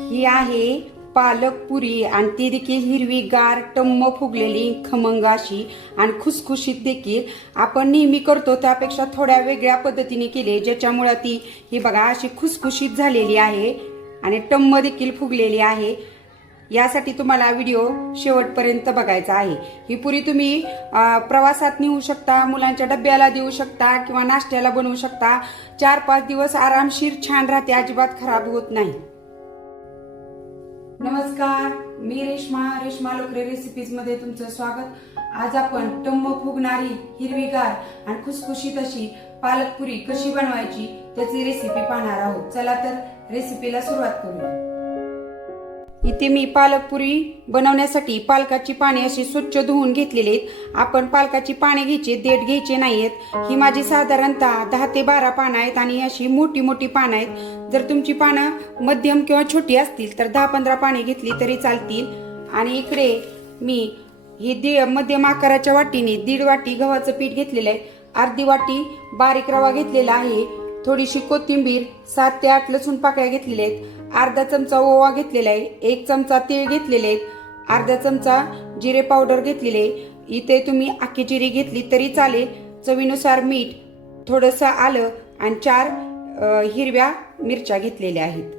ही आहे पालक पुरी आणि ती देखील हिरवीगार टम्म फुगलेली खमंग अशी आणि खुसखुशीत देखील. आपण नेहमी करतो त्यापेक्षा थोड्या वेगळ्या पद्धतीने केली, ज्याच्यामुळे ती ही बघा अशी खुसखुशीत झालेली आहे आणि टम्म देखील फुगलेली आहे. यासाठी तुम्हाला व्हिडिओ शेवटपर्यंत बघायचा आहे. ही पुरी तुम्ही प्रवासात नेऊ शकता, मुलांच्या डब्याला देऊ शकता किंवा नाश्त्याला बनवू शकता. 4-5 दिवस आरामशीर छान राहते, अजिबात खराब होत नाही. नमस्कार, मी रेश्मा लोकरे रेसिपीज मध्ये तुमचं स्वागत. आज आपण टम्म फुगणारी हिरवीगार आणि खुसखुशीत अशी पालक पुरी कशी बनवायची त्याची रेसिपी पाहणार आहोत. चला तर रेसिपीला सुरुवात करूया. इथे मी पालक पुरी बनवण्यासाठी पालकाची पाने अशी स्वच्छ धुवून घेतलेली आहेत. आपण पालकाची पाने घ्यायची, देठ घ्यायचे नाहीयेत. ही माझी साधारणतः 10 ते 12 पानं आहेत आणि अशी मोठी मोठी पानं आहेत. जर तुमची पानं मध्यम किंवा छोटी असतील तर 10-15 पाने घेतली तरी चालतील. आणि इकडे मी ही मध्यम आकाराच्या वाटीने 1.5 वाटी गव्हाचं पीठ घेतलेलं आहे. अर्धी वाटी बारीक रवा घेतलेला आहे. थोडीशी कोथिंबीर, 7 ते 8 लसूण पाकळ्या घेतलेल्या आहेत. अर्धा चमचा ओवा घेतलेला आहे. 1 चमचा तीळ घेतलेले आहेत. अर्धा चमचा जिरे पावडर घेतलेले आहे. इथे तुम्ही अख्खी जिरी घेतली तरी चालेल. चवीनुसार मीठ, थोडंसं आलं आणि 4 हिरव्या मिरच्या घेतलेल्या आहेत.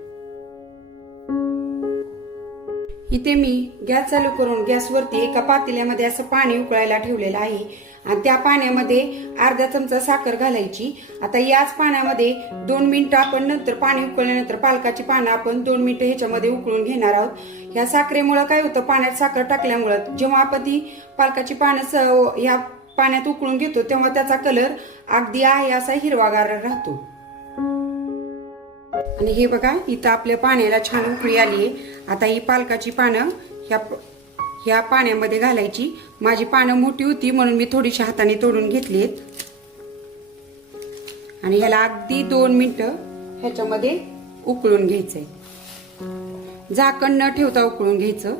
इथे मी गॅस चालू करून गॅसवरती एका पातेल्यामध्ये असं पाणी उकळायला ठेवलेलं आहे आणि त्या पाण्यामध्ये अर्धा चमचा साखर घालायची. आता याच पाण्यामध्ये 2 मिनिटं आपण नंतर पाणी उकळल्यानंतर पालकाची पानं आपण 2 मिनिटं ह्याच्यामध्ये उकळून घेणार आहोत. या साखरेमुळे काय होतं, पाण्यात साखर टाकल्यामुळं जेव्हा आपण ती पालकाची पानं या पाण्यात उकळून घेतो तेव्हा त्याचा कलर अगदी आहे असा हिरवागार राहतो. आणि हे बघा, इथं आपल्या पाण्याला छान उकळी आली आहे. आता ही पालकाची पानं ह्या पाण्यामध्ये घालायची. माझी पानं मोठी होती म्हणून मी थोडीशी हाताने तोडून घेतलीत आणि ह्याला अगदी 2 मिनिटं ह्याच्यामध्ये उकळून घ्यायचंय. झाकण न ठेवता उकळून घ्यायचं.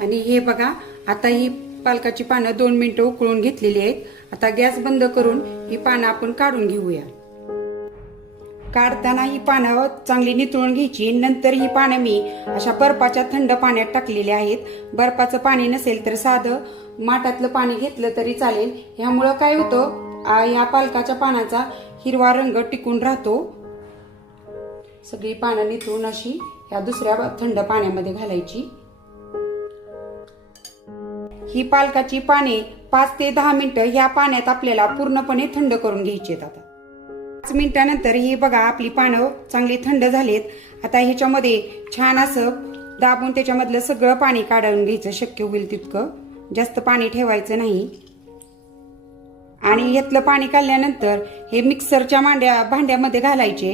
आणि हे बघा, आता ही पालकाची पानं 2 मिनिटं उकळून घेतलेली आहेत. आता गॅस बंद करून ही पानं आपण काढून घेऊया. काढताना ही पानं चांगली नितळून घ्यायची. नंतर ही पानं मी अशा बर्फाच्या थंड पाण्यात टाकलेली आहेत. बर्फाचं पाणी नसेल तर साधं माठातलं पाणी घेतलं तरी चालेल. ह्यामुळं काय होतं, या पालकाच्या पानाचा हिरवा रंग टिकून राहतो. सगळी पानं नितळून अशी या दुसऱ्या थंड पाण्यामध्ये घालायची. ही पालकाची पाने 5 ते 10 मिनिटं ह्या पाण्यात आपल्याला पूर्णपणे थंड करून घ्यायची आहेत. आता 5 मिनिटानंतर ही बघा आपली पानं चांगली थंड झालीत. आता ह्याच्यामध्ये छान असं दाबून त्याच्यामधलं सगळं पाणी काढून घ्यायचं. शक्य होईल तितकं, जास्त पाणी ठेवायचं नाही. आणि ह्यातलं पाणी काढल्यानंतर हे मिक्सरच्या भांड्यामध्ये घालायचे.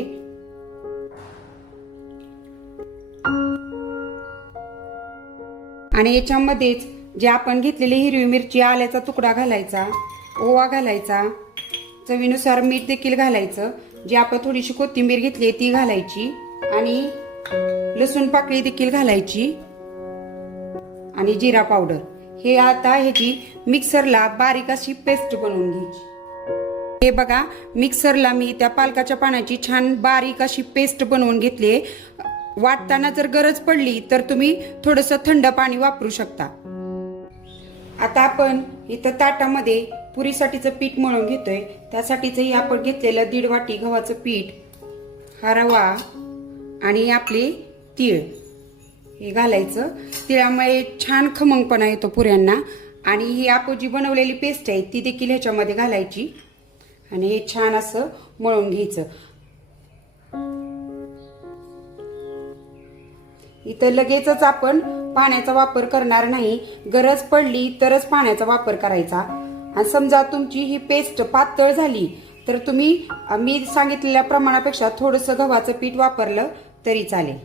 आणि याच्यामध्येच जे आपण घेतलेली हिरवी मिरची, आल्याचा तुकडा घालायचा, ओवा घालायचा, चवीनुसार मीठ देखील घालायचं. जी आपण थोडीशी कोथिंबीर घेतली ती घालायची आणि लसूण पाकळी देखील घालायची आणि जिरा पावडर. हे आता ह्याची मिक्सरला बारीक अशी पेस्ट बनवून घ्यायची. हे बघा, मिक्सरला मी त्या पालकाच्या पानाची छान बारीक अशी पेस्ट बनवून घेतली. वाटताना जर गरज पडली तर तुम्ही थोडंसं थंड पाणी वापरू शकता. आता आपण इथं ताटामध्ये पुरीसाठीचं पीठ मळून घेतोय. त्यासाठीच आपण घेतलेलं 1.5 वाटी गव्हाचं पीठ, हा रवा आणि आपले तीळ हे घालायचं. तिळामुळे छान खमंगपणा येतो पुऱ्यांना. आणि ही आपण जी बनवलेली पेस्ट आहे ती देखील ह्याच्यामध्ये घालायची आणि हे छान असं मळून घ्यायचं. इथं लगेचच आपण पाण्याचा वापर करणार नाही. गरज पडली तरच पाण्याचा वापर करायचा. आणि समजा तुमची ही पेस्ट पातळ झाली तर तुम्ही मी सांगितलेल्या प्रमाणापेक्षा थोडंसं गव्हाचं पीठ वापरलं तरी चालेल.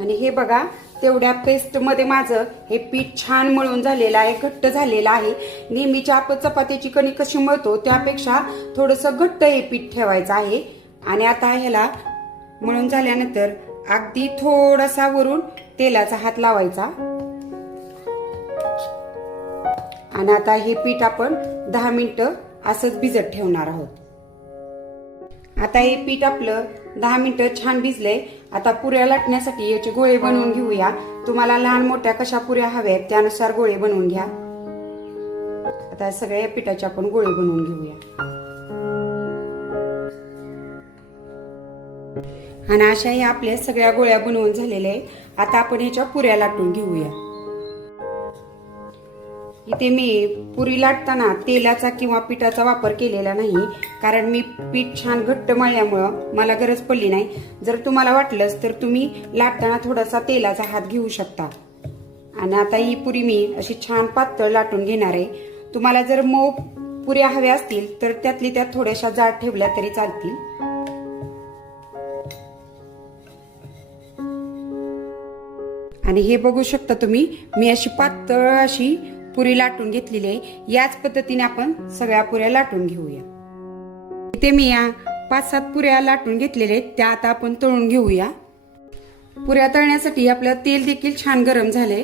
आणि हे बघा, तेवढ्या पेस्ट मध्ये माझं हे पीठ छान मळून झालेलं आहे, घट्ट झालेलं आहे. नेहमीच्या आपण चपात्याची कणिक कशी मळतो त्यापेक्षा थोडंसं घट्ट हे पीठ ठेवायचं आहे. आणि आता ह्याला मळून झाल्यानंतर अगदी थोडासा वरून तेलाचा हात लावायचा आणि आता हे पीठ आपण 10 मिनिटं असंच भिजत ठेवणार आहोत. आता हे पीठ आपलं 10 मिनिटं छान भिजलंय. आता पुऱ्या लाटण्यासाठी याचे गोळे बनवून घेऊया. तुम्हाला लहान मोठ्या कशा पुऱ्या हव्यात त्यानुसार गोळे बनवून घ्या. आता सगळ्या पिठाचे आपण गोळे बनवून घेऊया. आणि अशा ह्या आपल्या सगळ्या गोळ्या बनवून झालेल्या आहे. आता आपण ह्याच्या पुऱ्या लाटून घेऊया. इथे मी पुरी लाटताना तेलाचा किंवा पिठाचा वापर केलेला नाही, कारण मी पीठ छान घट्ट मळल्यामुळं मला गरज पडली नाही. जर तुम्हाला वाटलंच तर तुम्ही लाटताना थोडासा तेलाचा हात घेऊ शकता. आणि आता ही पुरी मी अशी छान पातळ लाटून घेणार आहे. तुम्हाला जर मऊ पुऱ्या हव्या असतील तर त्यातली त्यात थोड्याशा जाड ठेवल्या तरी चालतील. आणि हे बघू शकता तुम्ही, मी अशी पातळ अशी पुरी लाटून घेतलेली आहे. याच पद्धतीने आपण सगळ्या पुऱ्या लाटून घेऊया. इथे मी या 5-7 पुऱ्या लाटून घेतलेल्या आहेत, त्या आता आपण तळून घेऊया. पुऱ्या तळण्यासाठी आपलं तेल देखील छान गरम झाले.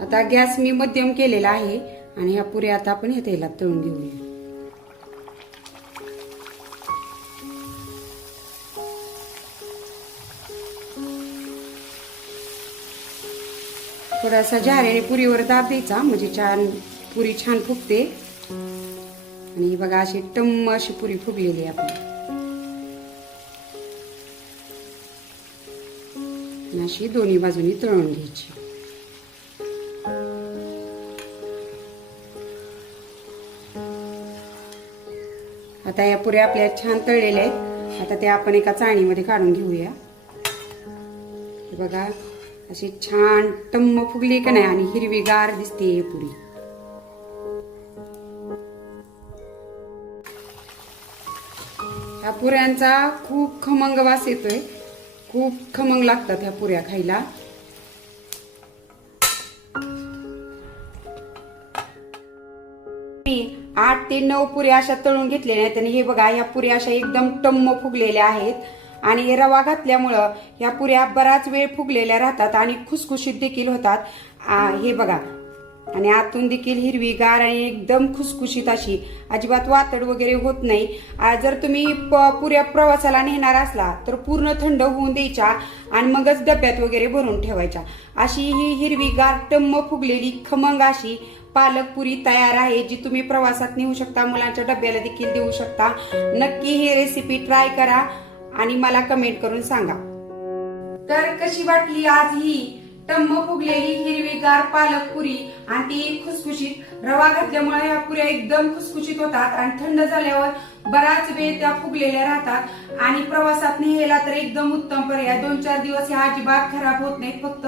आता गॅस मी मध्यम केलेला आहे आणि ह्या पुऱ्या आता आपण ह्या तेलात तळून घेऊया. थोडासा झाऱ्याने पुरीवर दाब द्यायचा, म्हणजे पुरी छान फुगते. आणि बघा अशी टम्म अशी पुरी फुगलेली आहे आपली. अशी दोन्ही बाजूनी तळून घ्यायची. आता या पुऱ्या आपल्या छान तळलेल्या आहेत. आता त्या आपण एका चाळणीमध्ये काढून घेऊया. बघा अशी छान टम्म फुगली का नाही, आणि हिरवीगार दिसते ही पुरी. ह्या पुऱ्यांचा खूप खमंग वास येतोय. खूप खमंग लागतात ह्या पुऱ्या खायला. मी 8 ते 9 पुऱ्या अशा तळून घेतलेल्या आहेत. आणि हे बघा या पुऱ्या अशा एकदम टम्म फुगलेल्या आहेत. आणि रवा घातल्यामुळं या पुऱ्या बराच वेळ फुगलेल्या राहतात आणि खुसखुशीत देखील होतात. हे बघा, आणि आतून देखील हिरवीगार आणि एकदम खुसखुशीत अशी, अजिबात वातड वगैरे होत नाही. जर तुम्ही पुऱ्या प्रवासाला नेणार असला तर पूर्ण थंड होऊन द्यायच्या आणि मगच डब्यात वगैरे भरून ठेवायच्या. अशी ही हिरवीगार टम्म फुगलेली खमंग अशी पालक पुरी तयार आहे, जी तुम्ही प्रवासात नेऊ शकता, मुलांच्या डब्याला देखील देऊ शकता. नक्की ही रेसिपी ट्राय करा आणि मला कमेंट करून सांगा. तर कशी वाटली आज ही टम्म फुगलेली हिरवीगार पालक पुरी, आणि ती खुसखुशीत. रवा घातल्यामुळे या पुऱ्या एकदम खुसखुशीत होतात आणि थंड झाल्यावर बराच वेळ त्या फुगलेल्या राहतात. आणि प्रवासात नेला तर एकदम उत्तम पर्याय. 2-4 दिवस ह्या अजिबात खराब होत नाहीत. फक्त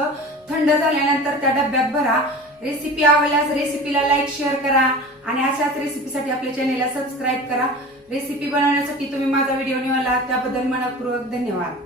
थंड झाल्यानंतर त्या डब्यात भरा. रेसिपी आवडल्यास रेसिपीला लाईक शेअर करा आणि अशाच रेसिपीसाठी आपल्या चॅनेलला सबस्क्राईब करा. रेसिपी बनवण्यासाठी तुम्ही माझा व्हिडिओ निवडला त्याबद्दल मनपूर्वक धन्यवाद.